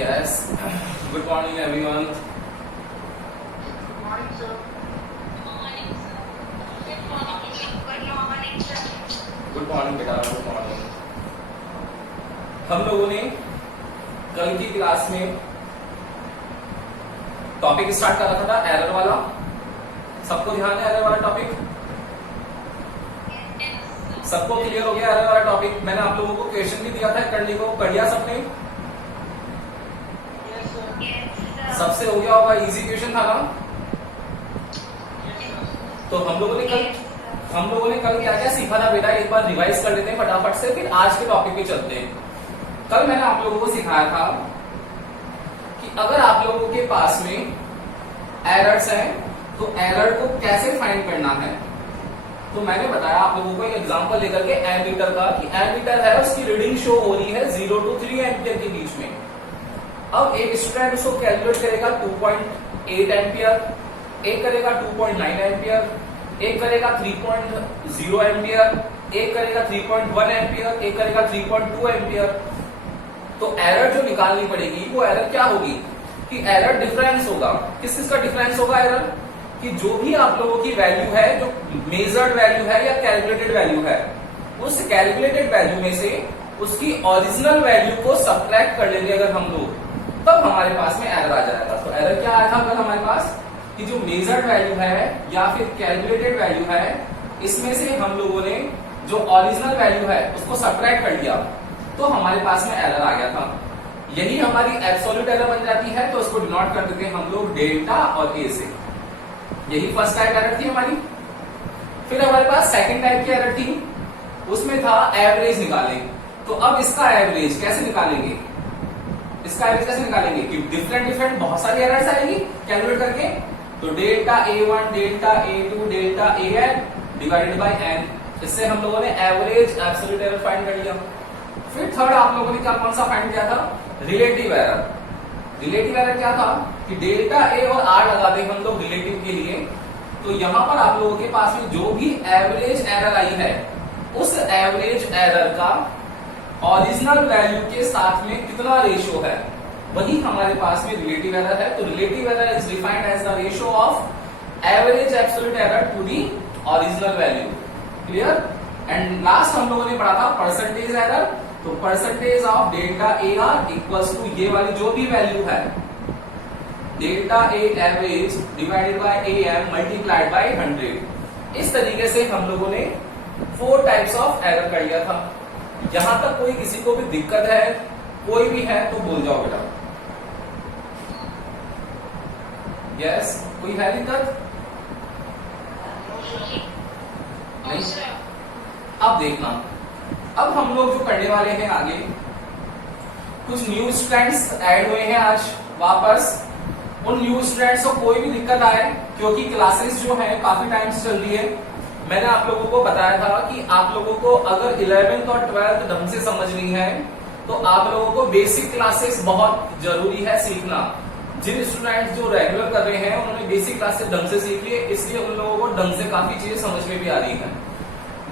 Yes. Good morning, everyone. Good morning, sir. Good morning, बेटा. Good morning. हम लोगों ने कल की क्लास में टॉपिक स्टार्ट कर रखा था एरर वाला. सबको ध्यान है एरर वाला टॉपिक? सबको क्लियर हो गया एरर वाला टॉपिक? मैंने आप लोगों को क्वेश्चन भी दिया था करने को, कर लिया सबने? Yes, sir. सबसे हो गया होगा, इजी क्वेश्चन था ना? Yes, sir. तो हम लोगों ने कल क्या क्या सीखा था बेटा, एक बार रिवाइज कर लेते हैं फटाफट से, फिर आज के टॉपिक पे चलते हैं. कल मैंने आप लोगों को सिखाया था कि अगर आप लोगों के पास में एरर्स हैं तो एरर को कैसे फाइंड करना है. तो मैंने बताया आप लोगों को एक एग्जांपल लेकर के एमीटर का, कि एमीटर है उसकी रीडिंग शो हो रही है 0 to 3 एम्पियर के बीच में. अब एक स्टूडेंट उसको कैलकुलेट करेगा 2.8 एम्पियर, एक करेगा 2.9 एम्पियर, एक करेगा 3.0 एम्पियर, एक करेगा 3.1 एम्पियर, एक करेगा 3.2 एम्पियर. तो एरर जो निकालनी पड़ेगी वो एरर क्या होगी कि एरर डिफरेंस होगा. किस चीज का डिफरेंस होगा एरर? कि जो भी आप लोगों की वैल्यू है, जो मेजर्ड वैल्यू है या कैलकुलेटेड वैल्यू है, उस कैलकुलेटेड वैल्यू में से उसकी ओरिजिनल वैल्यू को सब्ट्रैक्ट कर लेंगे अगर हम लोग, तब हमारे पास में एरर आ जाएगा. तो एरर क्या आया था अगर हमारे पास कि जो मेजर्ड वैल्यू है या फिर कैलकुलेटेड वैल्यू है, इसमें से हम लोगों ने जो ओरिजिनल वैल्यू है उसको सब्ट्रैक्ट कर दिया, तो हमारे पास में एरर आ गया था. यही हमारी एब्सोल्यूट एरर बन जाती है, तो उसको डिनोट कर देते हैं हम लोग डेल्टा और ए से. यही फर्स्ट टाइप एरर थी हमारी. फिर हमारे पास सेकंड टाइप की एरर थी, उसमें था एवरेज निकालें. तो अब इसका एवरेज कैसे निकालेंगे? इसका एवरेज कैसे निकालेंगे कि डिफरेंट बहुत सारी एरर्स आएगी कैलकुलेट करके. तो delta A1, delta A2, delta AN divided by n. इससे हम लोगों ने एवरेज एब्सोल्यूट एरर फाइंड कर लिया. फिर थर्ड आप लोगों ने क्या कौन सा फाइंड किया था? Relative error. रिलेटिव एरर क्या था कि डेल्टा A और R लगाते हैं हम लोग रिलेटिव के लिए. तो यहां पर आप लोगों के पास में जो भी एवरेज एरर आई है, उस एवरेज एरर का ओरिजिनल वैल्यू के साथ में कितना रेशियो है, वही हमारे पास में रिलेटिव एरर है. तो relative error is defined as the ratio of average absolute error to the original value. Clear? And last हम लोगों ने पढ़ा था परसेंटेज एरर. तो percentage of delta AR equals to ये वाली जो भी वैल्यू है, delta A average divided by AM multiplied by 100. इस तरीके से हम लोगों ने 4 टाइप्स ऑफ एरर कर लिया था. यहां तक कोई किसी को भी दिक्कत है, कोई भी है तो बोल जाओ बेटा. यस, कोई है दिक्कत? नहीं. अब देखना, अब हम लोग जो करने वाले हैं आगे, कुछ न्यू स्टूडेंट्स ऐड हुए हैं आज वापस. उन न्यू स्टूडेंट्स को कोई भी दिक्कत आए, क्योंकि क्लासेस जो है काफी टाइम से चल रही है. मैंने आप लोगों को बताया था कि आप लोगों को अगर 11th और 12th ढंग से समझनी है तो आप लोगों को बेसिक क्लासेस बहुत जरूरी है सीखना. जिन स्टूडेंट्स जो रेगुलर कर रहे हैं उन्होंने बेसिक क्लासेस ढंग से सीख लिए, इसलिए उन लोगों को ढंग से काफी चीजें समझ में भी आ रही है.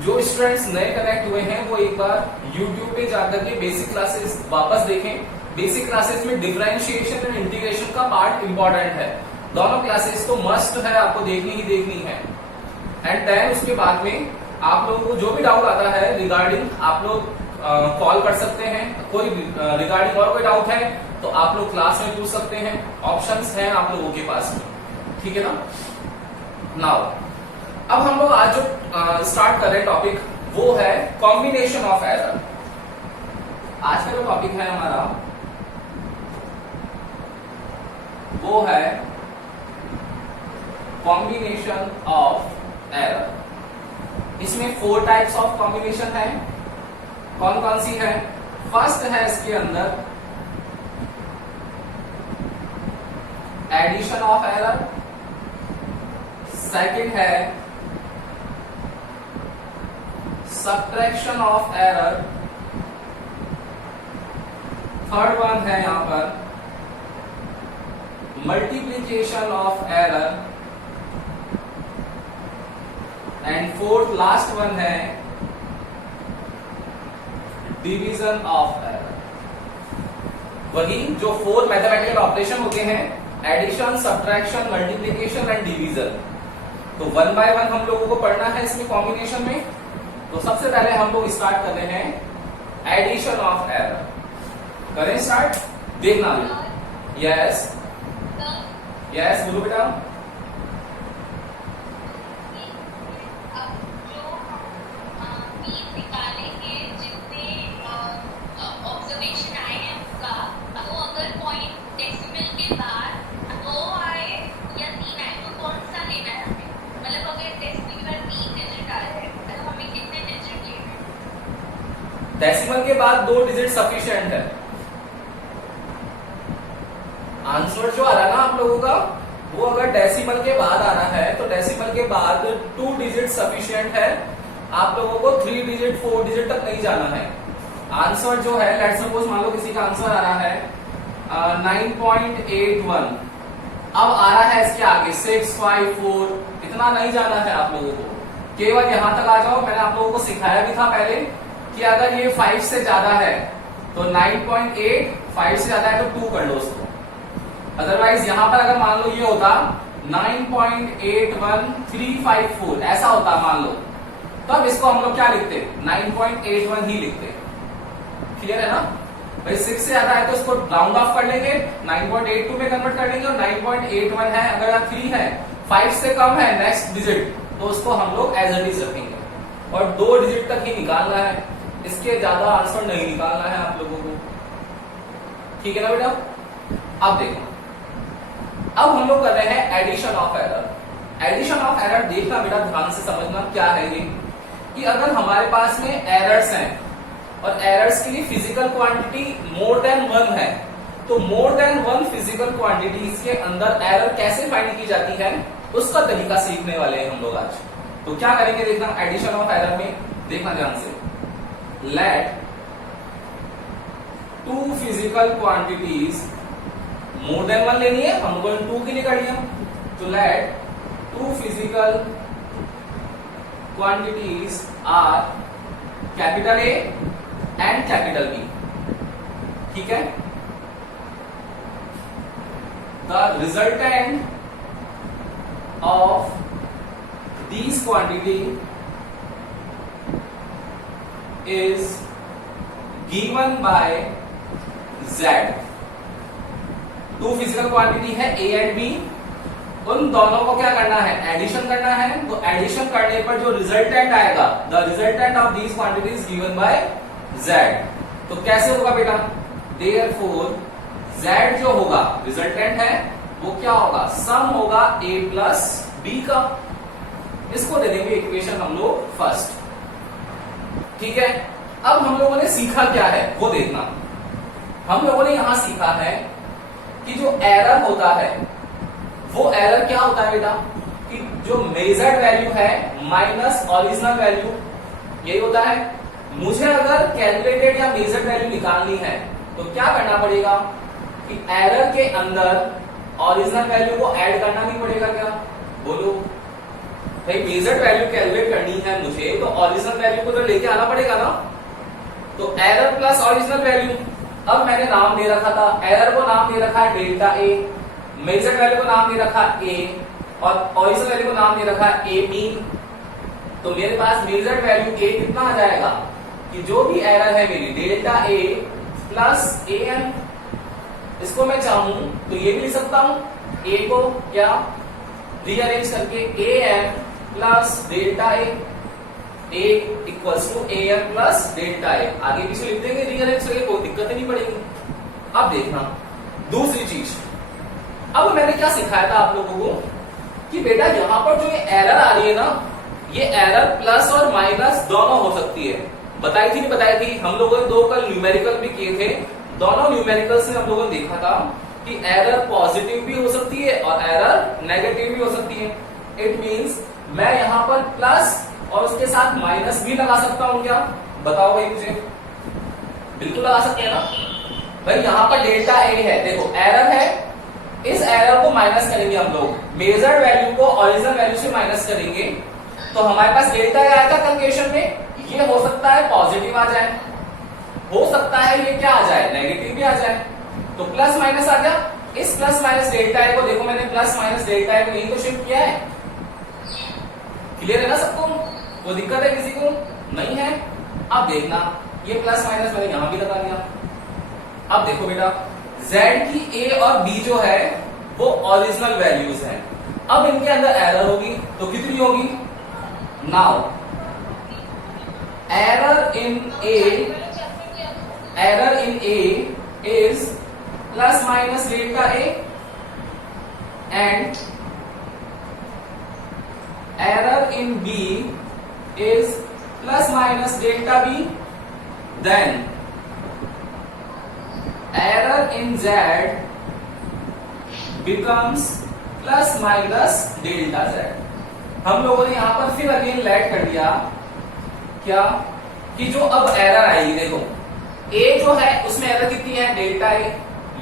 जो स्टूडेंट्स नए कनेक्ट हुए हैं वो एक बार YouTube पे जाकर के बेसिक क्लासेस वापस देखें. बेसिक क्लासेस में डिफरेंशिएशन एंड इंटीग्रेशन का पार्ट इंपॉर्टेंट है. दोनों क्लासेस तो मस्ट है, आपको देखनी ही देखनी है. एंड देन उसके बाद में आप लोगों को जो भी डाउट आता है रिगार्डिंग, आप लोग कॉल कर सकते हैं. कोई रिगार्डिंग और कोई डाउट है तो आप लोग क्लास में पूछ सकते हैं. ऑप्शंस हैं आप लोगों के पास में. ठीक है ना? नाउ अब हम लोग आज जो स्टार्ट कर रहे हैं टॉपिक, वो है कॉम्बिनेशन ऑफ एरर. आज का जो टॉपिक है हमारा वो है कॉम्बिनेशन ऑफ एरर. इसमें 4 टाइप्स ऑफ कॉम्बिनेशन है. कौन कौन सी है? फर्स्ट है इसके अंदर एडिशन ऑफ एरर. सेकंड है subtraction of error. Third one है यहां पर multiplication of error. And fourth last one है डिवीजन ऑफ एरर. वही जो 4 मैथमेटिकल ऑपरेशन होते हैं, addition, subtraction, multiplication and division. तो 1 बाय 1 हम लोगों को पढ़ना है इसमें कॉम्बिनेशन में। तो सबसे पहले हम लोग स्टार्ट कर रहे हैं एडिशन ऑफ एरर। करें स्टार्ट, देखना। यस यस बोलो बेटा। डेसिमल के बाद 2 डिजिट सफिशिएंट है। आंसर जो आ रहा है ना आप लोगों का, वो अगर डेसिमल के बाद आ रहा है तो डेसिमल के बाद 2 डिजिट सफिशिएंट है। आप लोगों को 3 डिजिट 4 डिजिट तक नहीं जाना है। आंसर जो है, लेट्स सपोज मान लो किसी का आंसर आ रहा है 9.81, अब आ रहा है इसके आगे 654, इतना नहीं जाना है आप लोगों को, केवल यहां तक आ जाओ। मैंने आप लोगों को सिखाया भी था पहले कि अगर ये 5 से ज्यादा है तो 9.8, 5 से ज्यादा है तो 2 कर लो उसको। अदरवाइज यहां पर अगर मान लो ये होता 9.81354 ऐसा होता मान लो, तब इसको हम लोग क्या लिखते, 9.81 ही लिखते। क्लियर है ना भाई? 6 से ज्यादा है तो इसको राउंड ऑफ कर लेंगे, 9.82 में कन्वर्ट कर लेंगे, और 9.81 है, अगर 3 है, 5 से कम है नेक्स्ट डिजिट, तो उसको हम लोग एज इट इज रखेंगे और 2 डिजिट तक ही निकालना है, इसके ज्यादा आंसर नहीं निकालना है आप लोगों को। ठीक है ना बेटा? अब देखो, अब हम लोग कर रहे हैं addition of error. Addition of error देखना बेटा, ध्यान से समझना क्या है ये, कि अगर हमारे पास में एरर्स हैं और एरर्स के लिए फिजिकल क्वांटिटी मोर देन 1 है, तो मोर देन 1 फिजिकल क्वांटिटीज के अंदर एरर कैसे फाइंड की जाती है उसका तरीका सीखने वाले हैं हम लोग आज। तो क्या करेंगे देखना, एडिशन ऑफ एरर में देखना ध्यान से, let 2 physical quantities more than 1 लेनी है, हम लोगों ने 2 के लिए कर लिया, तो let 2 physical quantities are capital A and capital B. ठीक है? The resultant of these quantity is given by Z। 2 physical quantity है A एंड B, उन दोनों को क्या करना है, एडिशन करना है। तो एडिशन करने पर जो रिजल्टेंट आएगा, the resultant of these quantities given by Z। तो कैसे होगा बेटा, देयरफॉर Z जो होगा रिजल्टेंट है वो क्या होगा, सम होगा A प्लस B का। इसको दे देंगे इक्वेशन हम लोग फर्स्ट। ठीक है? अब हम लोगों ने सीखा क्या है वो देखना। हम लोगों ने यहां सीखा है कि जो एरर होता है वो एरर क्या होता है बेटा, कि जो मेजर्ड वैल्यू है माइनस ओरिजिनल वैल्यू, यही होता है। मुझे अगर कैलकुलेटेड या मेजर्ड वैल्यू निकालनी है तो क्या करना पड़ेगा कि एरर के अंदर ओरिजिनल वैल्यू को ऐड करना नहीं पड़ेगा क्या? बोलो भाई, मेजर्ड वैल्यू कैलकुलेट करनी है मुझे तो ओरिजिनल वैल्यू को तो लेके आना पड़ेगा ना। तो एरर प्लस ओरिजिनल वैल्यू, अब मैंने नाम दे रखा था, एरर को नाम दे रखा है डेल्टा ए, मेजर्ड वैल्यू को नाम दे रखा है ए, और ओरिजिनल वैल्यू को नाम दे रखा है ए बी। तो मेरे पास मेजर्ड वैल्यू ए कितना आ जाएगा कि जो भी एरर है मेरी delta A plus A N, इसको मैं चाहूं तो ये भी लिख सकता हूं, ए को क्या रीअरेंज करके A N plus delta A equals to A N plus delta A, आगे पीछे लिख देंगे रीअरेंज करके, कोई दिक्कत नहीं पड़ेगी। अब देखना दूसरी चीज, अब मैंने क्या सिखाया था आप लोगों को कि बेटा यहां पर जो ये एरर आ रही है ना, ये एरर प्लस और माइनस दोनों हो सकती है। बताई थी नहीं बताई थी, हम लोगों ने 2 कल न्यूमेरिकल भी किए थे, दोनों न्यूमेरिकल्स में हम लोगों ने देखा था कि एरर पॉजिटिव भी हो सकती है और एरर नेगेटिव भी हो सकती है। इट मींस मैं यहां पर प्लस और उसके साथ माइनस भी लगा सकता हूं क्या? बताओ भाई मुझे, बिल्कुल लगा सकते हैं ना भाई। यहां पर डेल्टा ए है, देखो एरर है, इस एरर को माइनस करेंगे हम लोग, मेजर्ड वैल्यू को ओरिजिनल वैल्यू से माइनस करेंगे, तो हमारे पास डेल्टा ए आया था कैलकुलेशन में, ये हो सकता है पॉजिटिव आ जाए, हो सकता है ये क्या आ जाए, नेगेटिव भी आ जाए। तो प्लस माइनस आ गया। इस प्लस माइनस डेल्टा ए को देखो, मैंने प्लस माइनस डेल्टा ए को यही तो शिफ्ट किया है। क्लियर है ना सबको? कोई दिक्कत है किसी को? नहीं है। अब देखना, ये प्लस माइनस मैंने यहां भी लगा दिया। अब देखो बेटा, z की a और b जो है वो ओरिजिनल वैल्यूज हैं। अब इनके अंदर एरर होगी तो कितनी होगी? Now error in a is plus minus delta a and error in b is plus minus delta b, then error in z becomes plus minus delta z। हम लोगों ने यहां पर फिर अगेन लैग कर दिया क्या कि जो अब एरर आएगी, देखो a जो है उसमें एरर कितनी है? Delta a।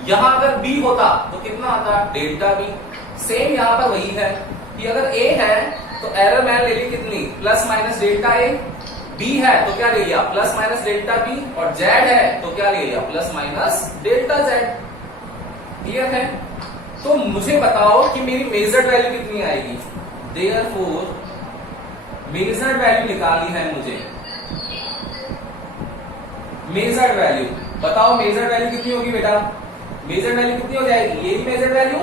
यहां अगर b होता तो कितना आता? Delta b। सेम यहां पर वही है कि अगर a है तो एरर मैंने ले ली कितनी? Plus minus delta a। b है तो क्या ले लिया? Plus minus delta b। और z है तो क्या ले लिया? Plus minus delta z। Clear है? तो मुझे बताओ कि मेरी मेजर्ड वैल्यू कितनी आएगी? देयरफॉर मेजर्ड वैल्यू निकालनी है मुझे। मेजर्ड वैल्यू बताओ, मेजर्ड वैल्यू कितनी होगी बेटा? मेजर्ड वैल्यू कितनी हो जाएगी? यही मेजर्ड वैल्यू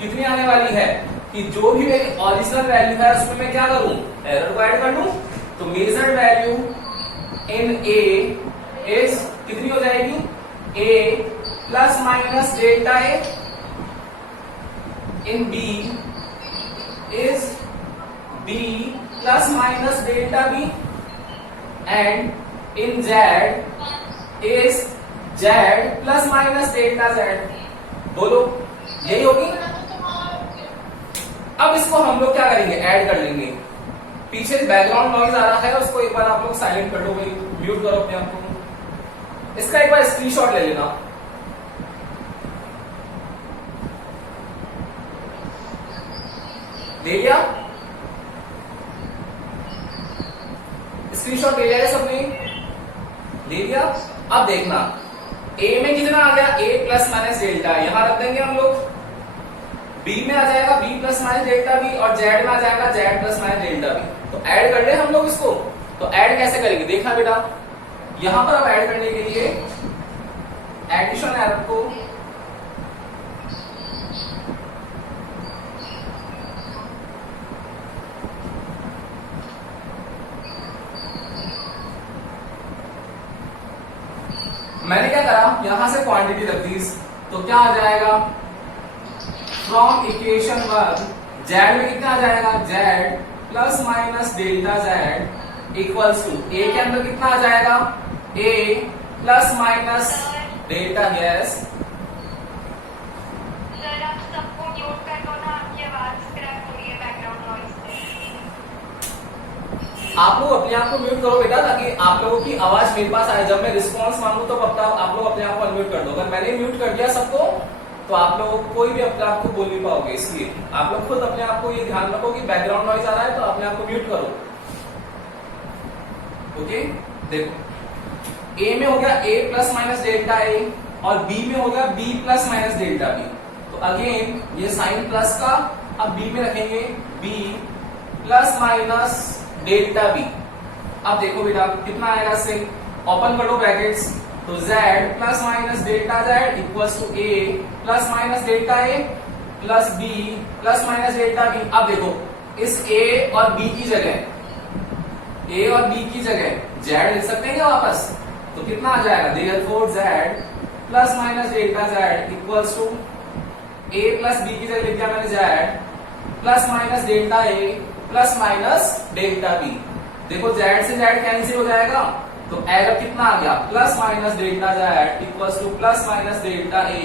कितनी आने वाली है कि जो भी मेरी ओरिजिनल वैल्यू है उसमें मैं क्या करूं? एरर को ऐड कर लूं। तो measured value in a is कितनी हो जाएगी? a plus minus delta a। In b is b plus minus delta b and in z is z plus minus delta z। बोलो यही होगी। अब इसको हम लोग क्या करेंगे? ऐड कर लेंगे। पीछे बैकग्राउंड नॉइज आ रहा है, उसको एक बार आप लोग साइलेंट कर दो भाई, म्यूट करो अपने आप को। इसका एक बार स्क्रीनशॉट ले लेना। ले लिया? स्क्रीनशॉट ले लिया है सबने? ले लिया? अब देखना a में कितना आ गया? a plus minus delta. यहां रख देंगे हम लोग। b में आ जाएगा b plus minus delta b और z में आ जाएगा z plus minus delta b। तो ऐड कर ले हम लोग इसको। तो ऐड कैसे करेंगे? देखना बेटा, यहां पर अब ऐड करने के लिए एडिशन एरर को मैंने क्या करा? यहां से क्वांटिटी रख दी। तो क्या आ जाएगा? फ्रॉम इक्वेशन 1 z में कितना आ जाएगा? z plus minus delta z equals to a के अंदर कितना आ जाएगा? a प्लस माइनस डेल्टा गैस। सर आप सबको म्यूट कर दो ना, आपकी आवाज क्रैक हो रही है बैकग्राउंड नॉइज से। आप लोग अपने आप को म्यूट करो बेटा, ताकि आप लोगों की आवाज मेरे पास आए। जब मैं रिस्पॉन्स मांगू तो पता आप लोग अपने आप को अनम्यूट कर दो। अगर मैंने म्यूट कर दिया सबको तो आप लोग कोई भी अपने आप को बोल नहीं पाओगे। इसलिए आप लोग खुद अपने आप को ये ध्यान रखो कि बैकग्राउंड नॉइज आ रहा है तो अपने आप को म्यूट करो। ओके, देखो a में हो गया a plus minus delta a और b में हो गया b plus minus delta b। तो अगेन ये साइन प्लस का, अब b में रखेंगे b plus minus delta b। अब देखो बेटा कितना आएगा इससे? ओपन कर लो ब्रैकेट्स। तो z plus minus delta z equals to a plus minus delta a plus b plus minus delta b। अब देखो इस a और b की जगह z लिख सकते हैं क्या वापस? तो कितना आ जाएगा? Therefore z plus minus delta z equals to a plus b की जगह लिख दिया मैंने z plus minus delta a plus minus delta b। देखो z से z कैंसिल हो जाएगा तो एरर कितना आ गया? Plus minus delta z equals to plus minus delta a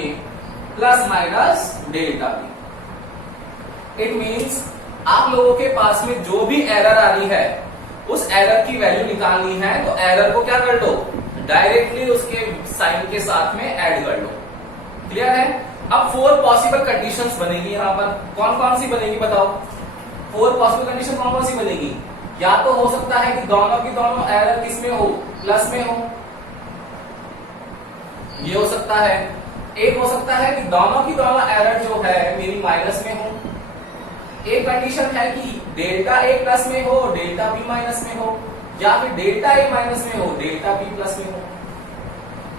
plus minus delta b। It means आप लोगों के पास में जो भी एरर आ रही है उस एरर की वैल्यू निकालनी है तो एरर को क्या कर दो? डायरेक्टली उसके साइन के साथ में ऐड कर लो। क्लियर है? अब 4 पॉसिबल कंडीशंस बनेगी। यहां पर कौन कौन सी बनेगी बताओ? 4 पॉसिबल कंडीशन कौन कौन सी बनेगी? या तो हो सकता है कि दोनों की दोनों एरर किस में हो? प्लस में हो, ये हो सकता है। एक हो सकता है कि दोनों की दोनों एरर जो है मेरी माइनस में हो, एक कंडीशन है कि डेल्टा ए प्लस में हो डेल्टा बी माइनस में हो, या फिर डेल्टा ए माइनस में हो डेल्टा बी प्लस में हो।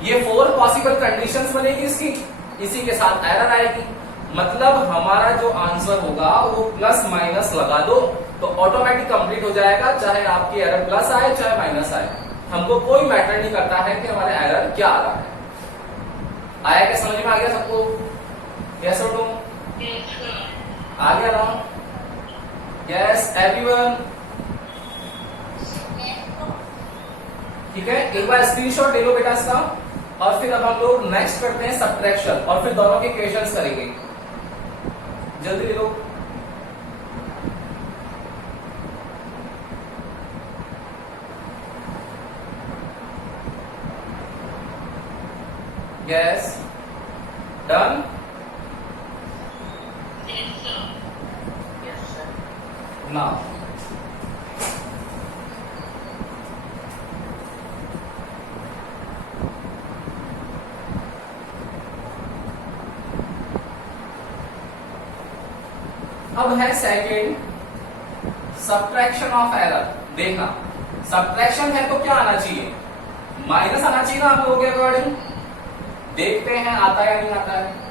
ये 4 पॉसिबल कंडीशंस बनेगी इसकी, इसी के साथ एरर आएगी। मतलब हमारा जो आंसर होगा वो प्लस माइनस लगा दो तो ऑटोमेटिक कंप्लीट हो जाएगा, चाहे आपकी एरर प्लस आए चाहे माइनस आए, हमको कोई मैटर नहीं करता है कि हमारा एरर क्या आ रहा है। आया क्या, समझ में आ गया सबको? यस और नो? आ गया ना? Yes everyone? ठीक है, एक बार स्क्रीनशॉट ले लो बेटा इसका, और फिर अब हम लोग नेक्स्ट करते हैं सब्ट्रैक्शन, और फिर दोनों के क्वेश्चंस करेंगे। जल्दी ले लो। Yes done? नाउ अब है सेकंड, सब्ट्रैक्शन ऑफ एरर। देखना, सब्ट्रैक्शन है तो क्या आना चाहिए? माइनस आना चाहिए ना आप लोगों के अकॉर्डिंग। देखते हैं आता है या नहीं आता है।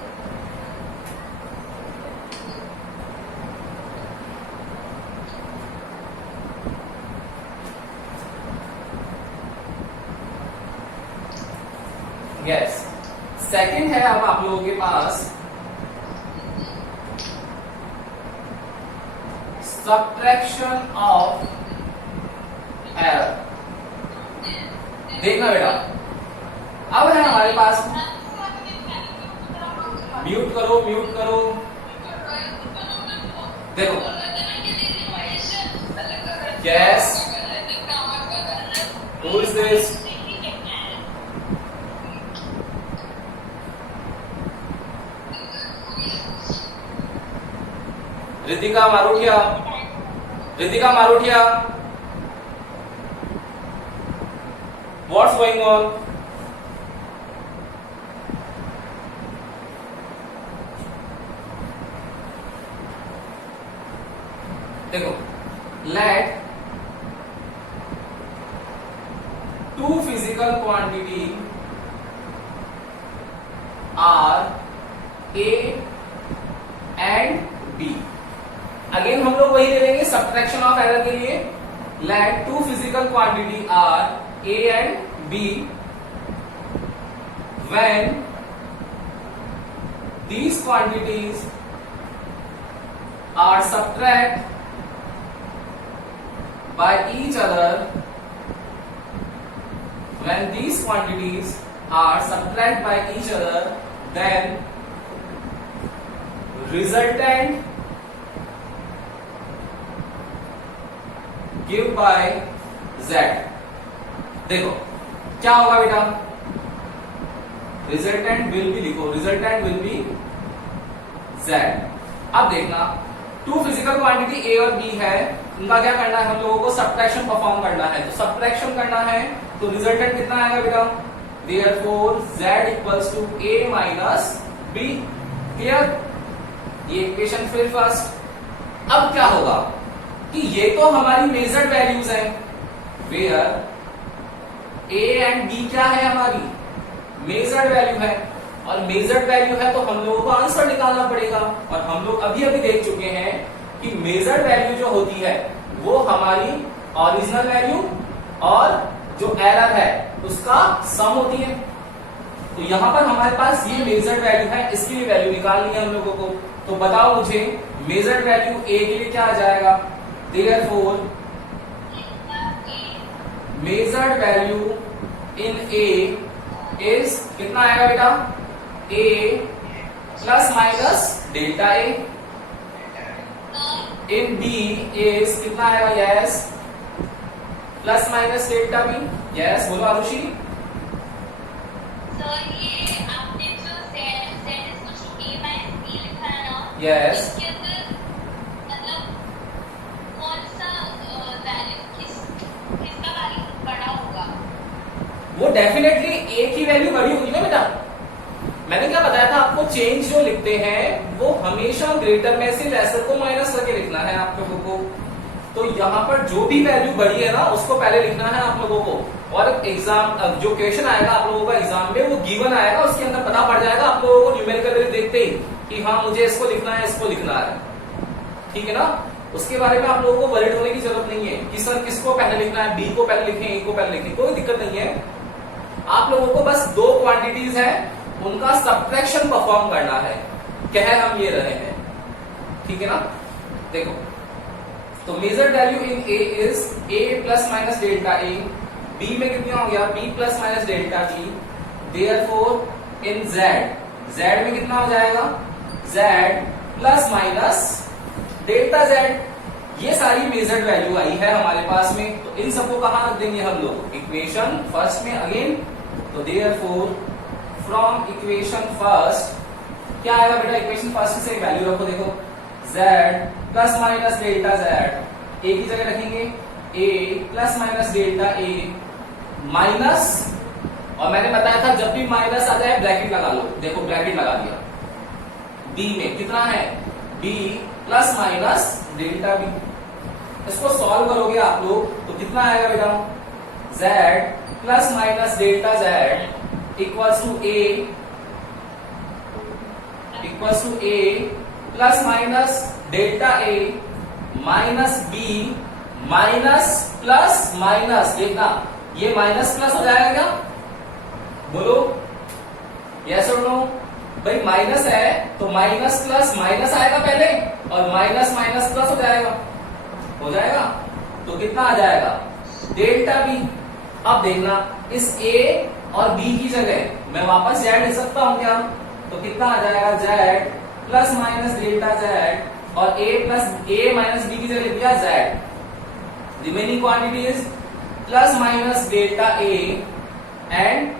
यस, सेकंड है अब आप लोगों के पास सब्ट्रैक्शन ऑफ एरर। देखना बेटा, अब है हमारे पास, म्यूट करो म्यूट करो, देखो yes, who is this? Ritika Maruthiya, Ritika Maruthiya, what's going on? देखो, let two physical quantity are A and B. Again हम लोग वही ले लेंगे सब्ट्रैक्शन ऑफ एरर के लिए। Let two physical quantity are A and B when these quantities are subtract by each other, when these quantities are subtract by each other, then resultant give by z। देखो क्या होगा बेटा, resultant will be, लिखो resultant will be z। अब देखना, to physical quantity ए और B है, उनका क्या करना है, हम लोगों को सब्ट्रैक्शन परफॉर्म करना है। तो सब्ट्रैक्शन करना है तो रिजल्टेंट कितना आएगा बेटा, therefore z equals to a minus b। Clear? ये इक्वेशन फिर फर्स्ट। अब क्या होगा कि ये तो हमारी मेजर्ड वैल्यूज हैं, वेयर a एंड b क्या है, हमारी मेजर्ड वैल्यू है, और मेजर्ड वैल्यू है तो हम लोगों को आंसर निकालना पड़ेगा। और हम लोग अभी अभी देख चुके हैं कि मेजर्ड वैल्यू जो होती है वो हमारी ओरिजिनल वैल्यू और जो एरर है उसका सम होती है। तो यहां पर हमारे पास ये मेजर्ड वैल्यू है, इसकी भी वैल्यू निकालनी है हम लोगों को। तो बताओ मुझे मेजर्ड वैल्यू ए के लिए क्या आ जाएगा, therefore measured value in A is कितना आएगा बेटा, a plus minus delta A. In b is कितना आएगा, yes plus minus delta B. Yes बोलो आरुषि। सर ये आपने जो z इज कुछ a माइनस b लिखा है ना, यस इसके अंदर मतलब कौन सा वैल्यू किसका वैल्यू बड़ा होगा? वो डेफिनेटली ए की वैल्यू बड़ी होगी ना बेटा। मैंने क्या बताया था आपको, चेंज जो लिखते हैं वो हमेशा ग्रेटर में से लेसर को माइनस करके लिखना है आप लोगों को। तो यहाँ पर जो भी वैल्यू बड़ी है ना उसको पहले लिखना है आप लोगों को, और एग्जाम जो क्वेश्चन आएगा आप लोगों का एग्जाम में वो गिवन आएगा, उसके अंदर पता पड़ जाएगा आप लोगों को न्यूमेरिकल वैल्यू देखते ही कि हाँ मुझे इसको लिखना है, इसको लिखना है, ठीक है ना। उसके बारे में आप लोगों को वरीड होने की जरूरत नहीं है कि सर किसको पहले लिखना है, बी को पहले लिखें, ए को पहले लिखें, कोई दिक्कत नहीं है। आप लोगों को बस दो क्वांटिटीज है उनका सब्ट्रैक्शन परफॉर्म करना है, कह हम ये रहे हैं, ठीक है ना। देखो तो measured value in A is A plus minus delta A, B में कितना हो गया B plus minus delta B, therefore in Z, Z में कितना हो जाएगा Z plus minus delta Z. ये सारी मेजर्ड वैल्यू आई है हमारे पास में, तो इन सबको कहां रख देंगे हम लोग इक्वेशन फर्स्ट में अगेन। तो देयरफॉर फ्रॉम इक्वेशन फर्स्ट क्या आएगा बेटा, इक्वेशन फर्स्ट से वैल्यू रखो, देखो z plus minus delta z, ए की जगह रखेंगे a plus minus delta a minus, और मैंने बताया था जब भी माइनस आ जाए ब्रैकेट लगा लो, देखो ब्रैकेट लगा दिया, b में कितना है b plus minus delta b। इसको सॉल्व करोगे आप लोग तो कितना आएगा बेटा z plus minus delta z equals to a plus minus delta a minus b minus plus minus, देखना ये माइनस प्लस हो जाएगा क्या, बोलो यस और नो। भाई माइनस है तो माइनस प्लस माइनस आएगा पहले, और माइनस माइनस प्लस हो जाएगा, तो कितना आ जाएगा डेल्टा बी। अब देखना इस a और b की जगह मैं वापस z लिख सकता हूं क्या, तो कितना आ जाएगा z plus minus delta z, और a plus a minus b की जगह लिख दिया z, remaining quantity is plus minus delta a and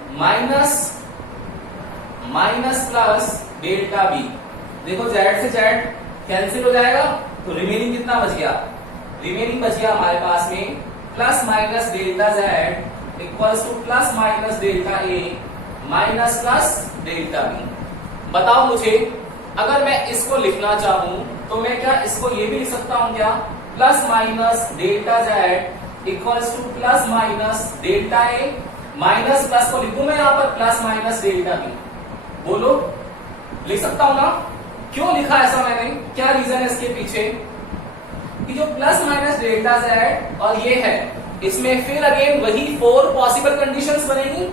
minus plus delta b। देखो z से z कैंसिल हो जाएगा, तो रिमेनिंग कितना बच गया, रिमेनिंग बच गया हमारे पास में plus minus delta z equals to plus minus delta a minus plus delta b। बताओ मुझे, अगर मैं इसको लिखना चाहूं तो मैं क्या इसको ये भी लिख सकता हूं क्या, plus minus delta z equals to plus minus delta a, minus plus को लिखूं मैं यहां पर प्लस माइनस डेल्टा b, बोलो लिख सकता हूं ना। क्यों लिखा ऐसा मैंने, क्या रीजन है इसके पीछे, कि जो प्लस माइनस डेल्टा z और ये है इसमें फिर अगेन वही 4 पॉसिबल कंडीशंस बनेगी,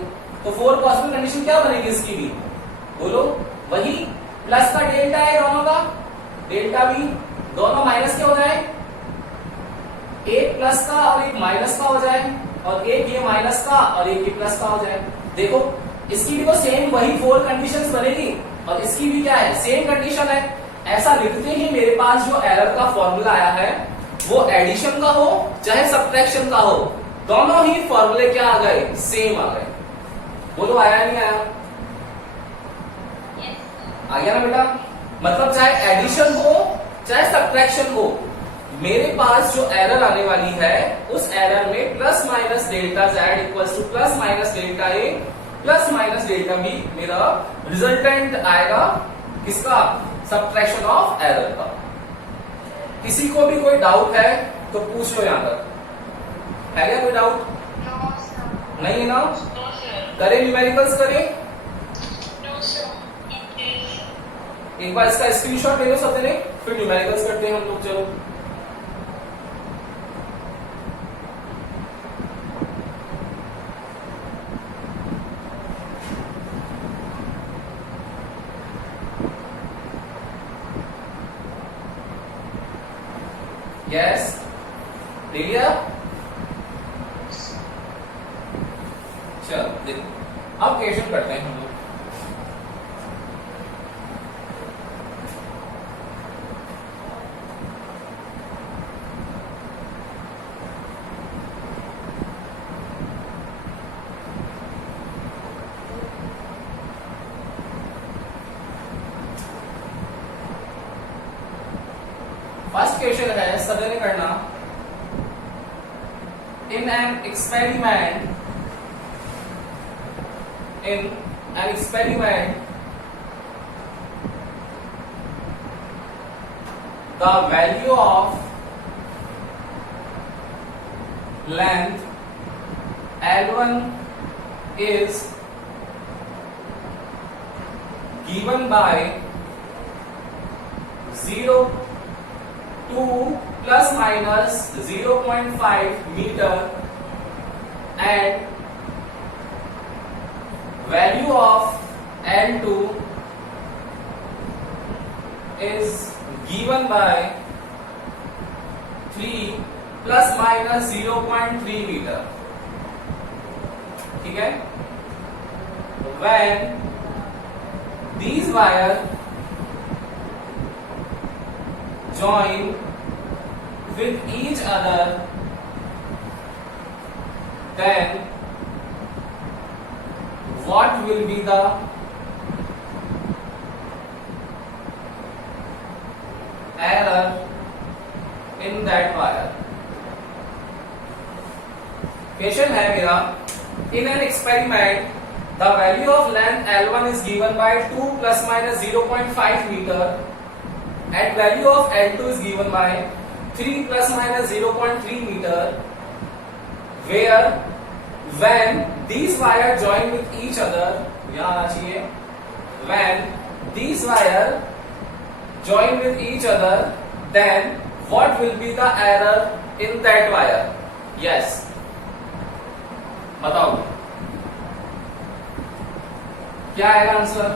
तो 4 पॉसिबल कंडीशन क्या बनेगी इसकी भी, बोलो वही प्लस का डेल्टा है दोनों का, डेल्टा बी दोनों माइनस के हो जाए, एक प्लस का और एक माइनस का हो जाए, और एक ये माइनस का और एक ये प्लस का हो जाए। देखो इसकी भी तो सेम वही 4 कंडीशंस बनेगी, और इसकी भी क्या है सेम कंडीशन है। ऐसा लिखते ही मेरे पास जो एरर का फॉर्मूला आया है वो एडिशन का हो चाहे सब्ट्रैक्शन का हो, दोनों ही फॉर्मूले क्या आ गए, सेम आ गए। बोलो आया नहीं आया, आ गया ना बेटा। मतलब चाहे एडिशन हो चाहे सब्ट्रैक्शन हो, मेरे पास जो एरर आने वाली है उस एरर में plus minus delta z equals to plus minus delta a plus minus delta b मेरा रिजल्टेंट आएगा किसका, सब्ट्रैक्शन ऑफ एरर का। किसी को भी कोई डाउट है तो पूछ लो, यहां तक है क्या कोई डाउट, नहीं है ना, करें न्यूमेरिकल्स करें, एक बार इसका स्क्रीनशॉट ले लो सबने, फिर न्यूमेरिकल्स करते हैं हम लोग। चलो यस ले लिया, चलो देखो अब क्वेश्चन करते हैं हम लोग। फर्स्ट क्वेश्चन है सबने करना, in an experiment the value of length L1 is given by 0 to plus minus 0.5 meter and value of L2 is given by 3 plus minus 0.3 meter. ठीक है? When these wires join with each other, then what will be the error in that wire? Question है मेरा, in an experiment the value of length L1 is given by 2 plus minus 0.5 meter and value of L2 is given by 3 plus minus 0.3 meter, where when these wires join with each other, यहाँ आना चाहिए, when these wires join with each other, then what will be the error in that wire? Yes, बताओ क्या आएगा answer?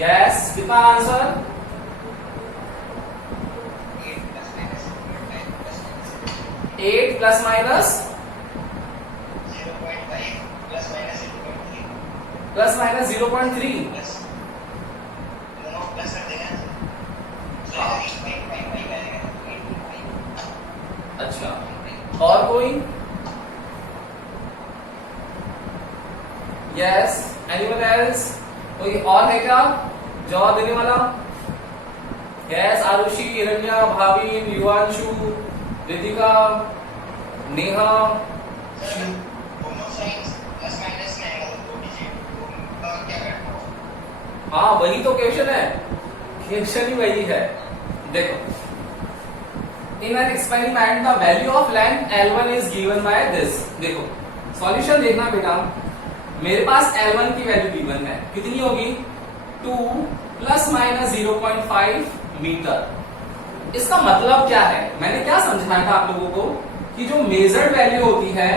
Yes, कितना answer? 8 plus minus plus minus 0.3। अच्छा, और कोई? Yes, anyone else? कोई और है क्या जवाब देने वाला? यस, आरुषि, हिरण्या, भाविन, युवांशु, रितिका, नेहा। हाँ, वही तो क्वेश्चन है, क्वेश्चन ही वही है। देखो, in an experiment the value of length L1 is given by this। देखो सॉल्यूशन देखना बेटा, मेरे पास L1 की वैल्यू गिवन है, कितनी होगी? 2 प्लस माइनस 0.5 मीटर। इसका मतलब क्या है? मैंने क्या समझाया था आप लोगों को कि जो मेजर्ड वैल्यू होती है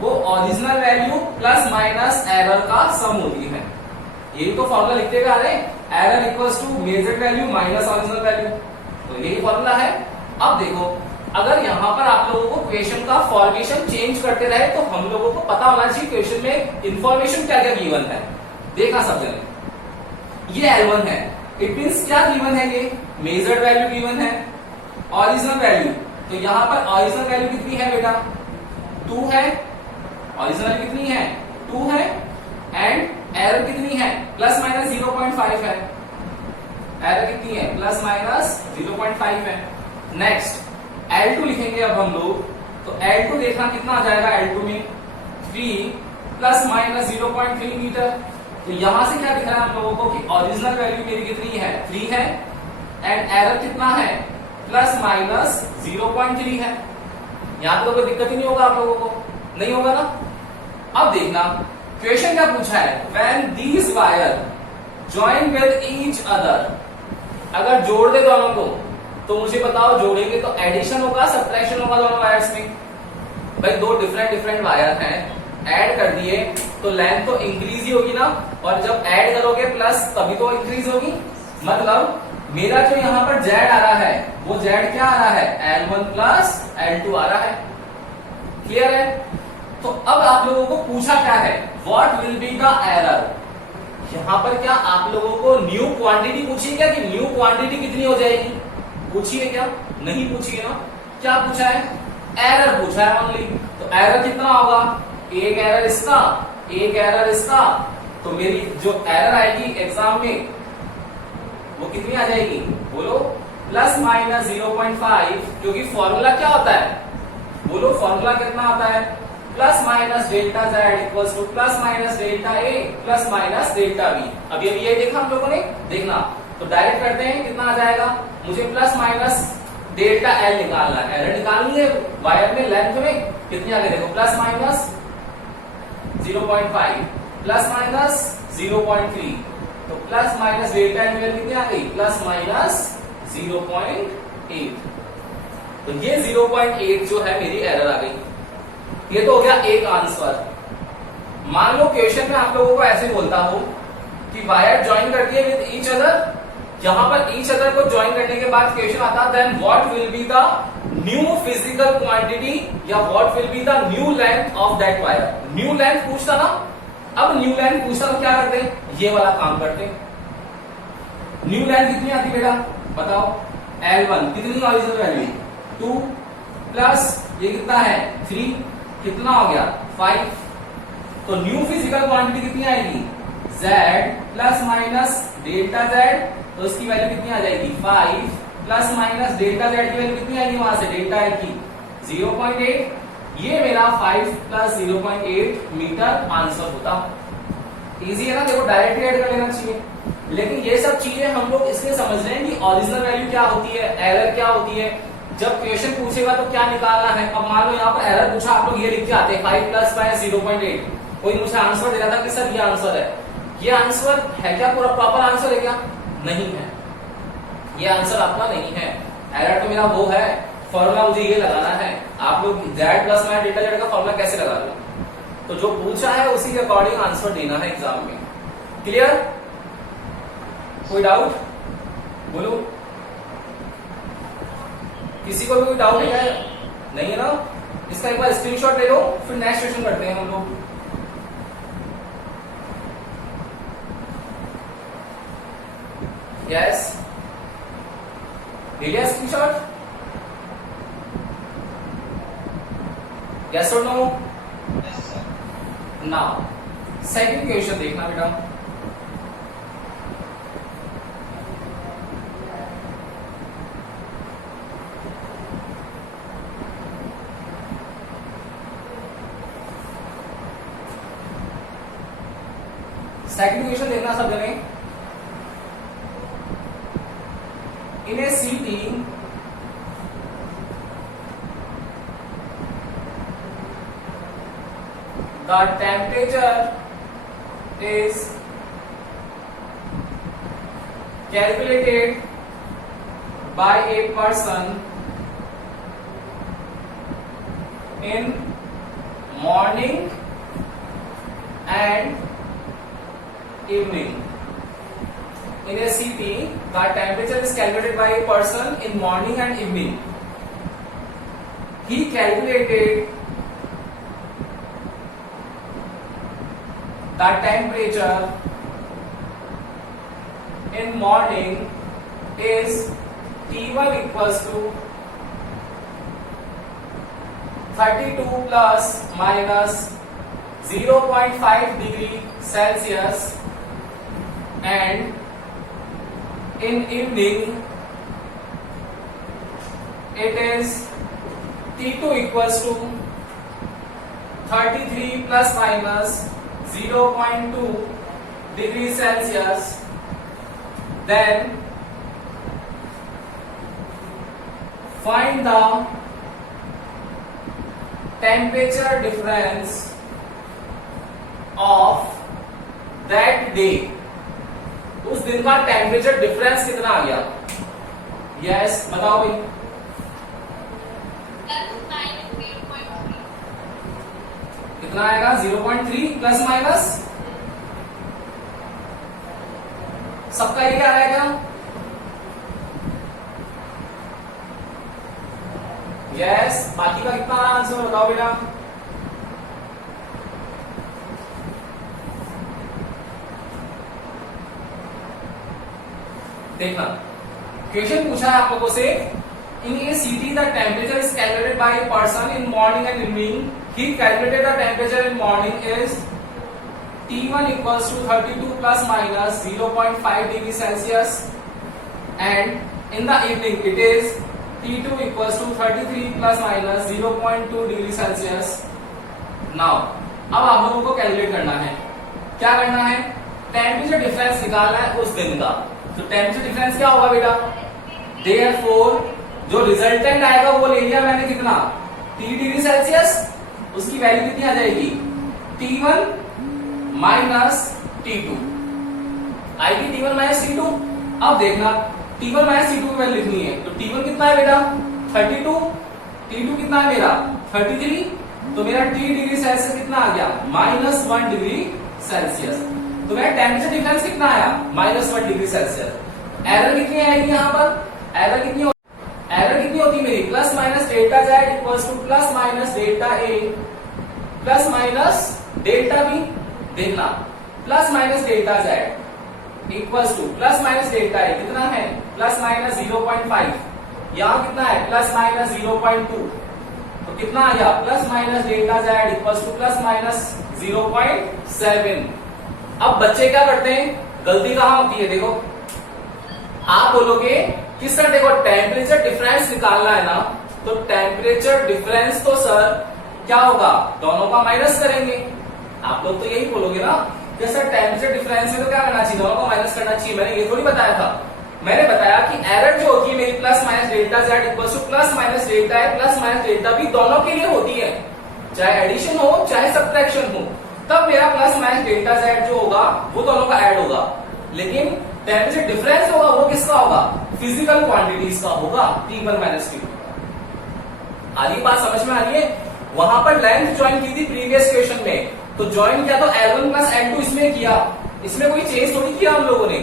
वो original value plus minus error का सम होती है। यही तो फॉर्मूला लिखते हुए आ रहे, error equals to measured value minus original value, तो यही फॉर्मूला है। अब देखो, अगर यहाँ पर आप लोगों को क्वेश्चन का फॉर्मेशन चेंज करते रहे तो हम लोगों को पता होना चाहिए क्वेश्चन में इंफॉर्मेशन क्या क्या गिवन है। देखा सब जने, ये L1 है, इट मींस क्या गिवन है? ये मेजर्ड वैल्यू गिवन है, ओरिजिनल वैल्यू। तो यहाँ पर ओरिजिनल वैल्यू कितनी है बेटा? 2 है। ओरिजिनल वैल्यू कितनी है? 2 है। एंड एरर कितनी है? प्लस माइनस 0.5 है। एरर कितनी है? प्लस माइनस 0.5 है। नेक्स्ट L2 लिखेंगे अब हम लोग, तो L2 देखना कितना आ जाएगा? L2 में 3 प्लस माइनस 0.3 मीटर। तो यहां से क्या दिख रहा है आप लोगों को कि ओरिजिनल वैल्यू मेरी कितनी है? 3 है, एंड एरर कितना है? प्लस माइनस 0.3 है। यहां तो कोई दिक्कत ही नहीं होगा आप लोगों को, नहीं होगा ना? अब देखना क्वेश्चन क्या पूछा है, when these wire join with each other, अगर जोड़ दे दोनों को तो मुझे बताओ, जोड़ेंगे तो एडिशन होगा सब्ट्रैक्शन होगा दोनों वायर्स में? भाई दो डिफरेंट वायर हैं, ऐड कर दिए तो लेंथ तो इंक्रीज ही होगी ना, और जब ऐड करोगे प्लस तभी तो इंक्रीज होगी। मतलब मेरा जो यहाँ पर Z आ रहा है वो Z क्या आ रहा है? L1 प्लस L2 आ रहा है। क्लियर है? तो अब आप लोगों को पूछा क्या है, what will be the error. यहाँ पर क्या आप लोगों को न्यू क्वांटिटी पूछी है क्या, कि न्यू क्वांटिटी कितनी हो जाएगी? पूछी है क्या? नहीं पूछी है ना। क्या पूछा है? एरर पूछा है ओनली। तो एरर कितना होगा? एक एरर इसका, एक एरर इसका, तो मेरी जो एरर आएगी एग्जाम में वो कितनी आ जाएगी? बोलो, प्लस माइनस 0.5, क्योंकि फॉर्मूला क्या होता है? बोलो फॉर्मूला कितना आता है? Plus minus delta Z equals to plus minus delta A plus minus delta B. अभी ये देखा हम लोगों ने, देखना तो डायरेक्ट करते हैं, कितना आ जाएगा, मुझे प्लस माइनस डेल्टा एल निकालना है, एल निकालनी है वायर में लेंथ में, कितनी आ गई देखो, प्लस माइनस 0.5 प्लस माइनस 0.3, तो plus minus delta L value कितनी आ गई, प्लस माइनस 0.8। तो ये 0.8 जो है मेरी एरर आ गई। ये तो हो गया एक आंसर। मान लो क्वेश्चन में आप लोगों को ऐसे बोलता हो कि वायर ज्वाइन करती है विद ईच अदर, यहां पर ईच अदर को ज्वाइन करने के बाद क्वेश्चन आता है then what will be the new physical quantity या what will be the new length of that wire. New length पूछता ना, अब न्यू लेंथ पूछता तो क्या करते, ये वाला काम करते। न्यू लेंथ कितनी आती बेटा बताओ, L1 कितनी ओरिजिनल वैल्यू 2 प्लस ये कितना है 3, कितना हो गया 5, तो न्यू फिजिकल क्वांटिटी कितनी आएगी Z plus minus delta Z, तो इसकी वैल्यू कितनी आ जाएगी 5 प्लस माइनस डेल्टा Z की वैल्यू कितनी आएगी वहां से डेल्टा L की 0.8। ये मेरा 5 प्लस 0.8 मीटर आंसर होता। इजी है ना, देखो डायरेक्टली ऐड कर लेना चाहिए, लेकिन ये सब चीजें हम लोग इसलिए समझ रहे हैं कि ओरिजिनल वैल्यू क्या होती है, एरर क्या होती है, जब क्वेश्चन पूछेगा तो क्या निकालना है। अब मान लो यहाँ पर एरर पूछा, आप लोग ये लिख के आते हैं 5 प्लस माइनस 0.8, कोई मुझे आंसर दे रहा था कि सर ये आंसर है, ये आंसर है क्या, पूरा प्रॉपर आंसर है क्या, नहीं है, ये आंसर आपका नहीं है। एरर तो मेरा वो है, फॉर्मूला मुझे ये लगाना है। आप लोग Z plus minus delta Z का फॉर्मूला कैसे लगा लो, तो जो पूछा है उसी के अकॉर्डिंग आंसर देना है एग्जाम में। क्लियर, कोई डाउट बोलो, किसी को भी कोई डाउट नहीं है, नहीं है ना, इसका एक बार स्क्रीनशॉट ले लो, फिर नेक्स्ट क्वेश्चन करते हैं हम लोग। यस, ले लिया स्क्रीनशॉट, यस और नो। नाउ सेकंड क्वेश्चन देखना बेटा, सेकंड क्वेश्चन देखना सब जने। इन a city the temperature is calculated by a person in morning and evening. In a city, the temperature is calculated by a person in morning and evening. He calculated the temperature in morning is T1 equals to 32 plus minus 0.5 degree Celsius, and in evening it is T2 equals to 33 plus minus 0.2 degree Celsius. Then find the temperature difference of that day. उस दिन का temperature difference कितना आ गया, yes बताओ भाई। कितना आएगा 0.3 प्लस माइनस, सबका ये क्या आएगा, यस। बाकी का कितना आंसर बताओ बेटा, देखना क्वेश्चन पूछा है आप लोगों से, in a city the temperature is calculated by a person in morning and evening. He calculated the temperature in morning is T1 equals to 32 plus minus 0.5 degree Celsius, and in the evening it is T2 equals to 33 plus minus 0.2 degree Celsius. Now अब आप लोगों को calculate करना है, क्या करना है, temperature difference निकालना है उस दिन का। तो टेम्परेचर डिफरेंस क्या होगा बेटा, देयरफॉर जो रिजल्टेंट आएगा वो ले लिया मैंने कितना 30 डिग्री सेल्सियस, उसकी वैल्यू कितनी आ जाएगी T1 माइनस T2 आएगी, T1 माइनस T2। अब देखना T1 माइनस T2 की वैल्यू लिखनी है, तो T1 कितना है बेटा 32, T2 कितना है मेरा 33, तो मेरा T डिग्री सेल्सियस कितना आ गया -1 डिग्री सेल्सियस। तो मेरा टेम्परेचर डिफरेंस कितना आया -1 डिग्री सेल्सियस। एरर कितनी आएगी यहाँ पर, एरर कितनी होती मेरी plus minus delta Z equals to plus minus delta A plus minus delta B. देखना plus minus delta Z equals to plus minus delta A कितना है प्लस माइनस 0.5, यहाँ कितना है प्लस माइनस 0.2, तो कितना आ गया plus minus delta Z equals to plus minus 0.7। अब बच्चे क्या करते हैं, गलती कहां होती है, देखो आप बोलोगे कि सर देखो टेम्परेचर डिफरेंस निकालना है ना, तो टेम्परेचर डिफरेंस तो सर क्या होगा दोनों का माइनस करेंगे। आप लोग तो यही बोलोगे ना कि सर टेम्परेचर डिफरेंस में तो क्या करना चाहिए, दोनों का माइनस करना चाहिए। मैंने ये थोड़ी बताया था, मैंने बताया कि एरर जो होती है मेरी plus minus delta Z equal to plus minus delta A plus minus delta B दोनों के लिए होती है, चाहे एडिशन हो चाहे सब्ट्रैक्शन हो, तब मेरा प्लस माइनस डेल्टा जेड जो होगा वो दोनों का ऐड होगा। लेकिन टेम्परेचर डिफरेंस होगा वो किसका होगा, फिजिकल क्वांटिटीज का होगा, T1 माइनस T2। आधी बात समझ में आ रही है। वहां पर लेंथ ज्वाइन की थी प्रीवियस क्वेश्चन में, तो ज्वाइन किया तो L1 प्लस L2 इसमें किया, इसमें कोई चेंज थोड़ी किया हम लोगों ने।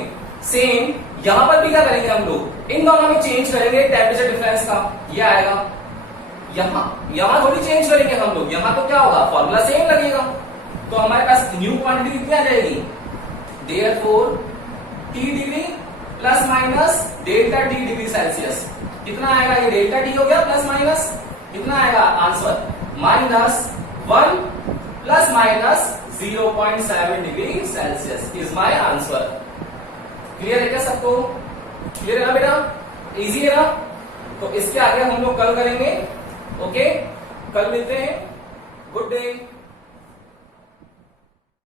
सेम यहां पर भी क्या करेंगे हम लोग, इन दोनों में चेंज करेंगे टेम्परेचर डिफरेंस का, ये आएगा। यहां थोड़ी चेंज करेंगे हम लोग, यहां तो क्या होगा फॉर्मूला सेम लगेगा। तो हमारे पास न्यू क्वांटिटी कितनी आ जाएगी, therefore T degree plus minus delta T degree Celsius कितना आएगा, ये डेल्टा T हो गया प्लस माइनस कितना आएगा answer -1 plus minus 0.7 degree Celsius is my answer. Clear है क्या सबको, क्लियर है ना बेटा, इजी है ना। तो इसके आगे हम लोग कल करेंगे, ओके कल मिलते हैं, गुड डे।